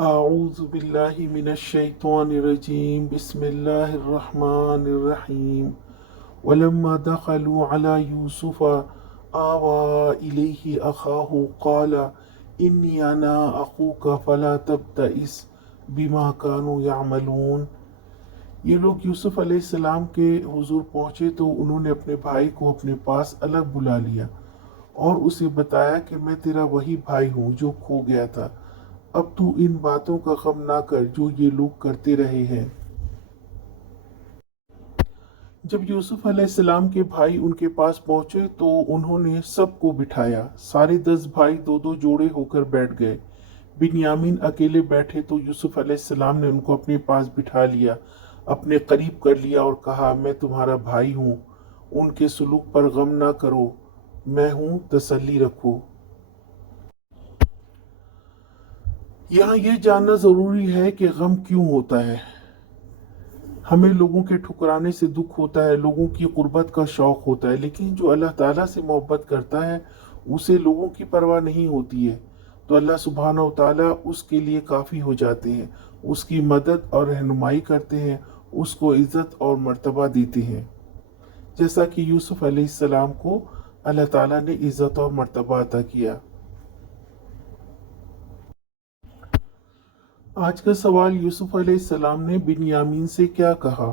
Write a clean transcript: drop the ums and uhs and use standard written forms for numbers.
أعوذ بالله من الشيطان الرجيم بسم الله الرحمن الرحيم ولما دخلوا على يوسف آوى إليه أخاه قال إني أنا أخوك فلا تبتئس بما كانوا يعملون۔ یہ لوگ یوسف علیہ السلام کے حضور پہنچے تو انہوں نے اپنے بھائی کو اپنے پاس الگ بلا لیا اور اسے بتایا کہ میں تیرا وہی بھائی ہوں جو کھو گیا تھا۔ اب تو ان باتوں کا غم نہ کر جو یہ لوگ کرتے رہے ہیں۔ جب یوسف علیہ السلام کے بھائی ان کے پاس پہنچے تو انہوں نے سب کو بٹھایا۔ سارے 10 بھائی دو دو جوڑے ہو کر بیٹھ گئے۔ بنیامین اکیلے بیٹھے تو یوسف علیہ السلام نے ان کو اپنے پاس بٹھا لیا، اپنے قریب کر لیا اور کہا میں تمہارا بھائی ہوں، ان کے سلوک پر غم نہ کرو، میں ہوں، تسلی رکھو۔ یہاں یہ جاننا ضروری ہے کہ غم کیوں ہوتا ہے۔ ہمیں لوگوں کے ٹھکرانے سے دکھ ہوتا ہے، لوگوں کی قربت کا شوق ہوتا ہے، لیکن جو اللہ تعالیٰ سے محبت کرتا ہے اسے لوگوں کی پرواہ نہیں ہوتی ہے، تو اللہ سبحانہ و تعالیٰ اس کے لیے کافی ہو جاتے ہیں، اس کی مدد اور رہنمائی کرتے ہیں، اس کو عزت اور مرتبہ دیتے ہیں، جیسا کہ یوسف علیہ السلام کو اللہ تعالیٰ نے عزت اور مرتبہ عطا کیا۔ آج کا سوال، یوسف علیہ السلام نے بنیامین سے کیا کہا؟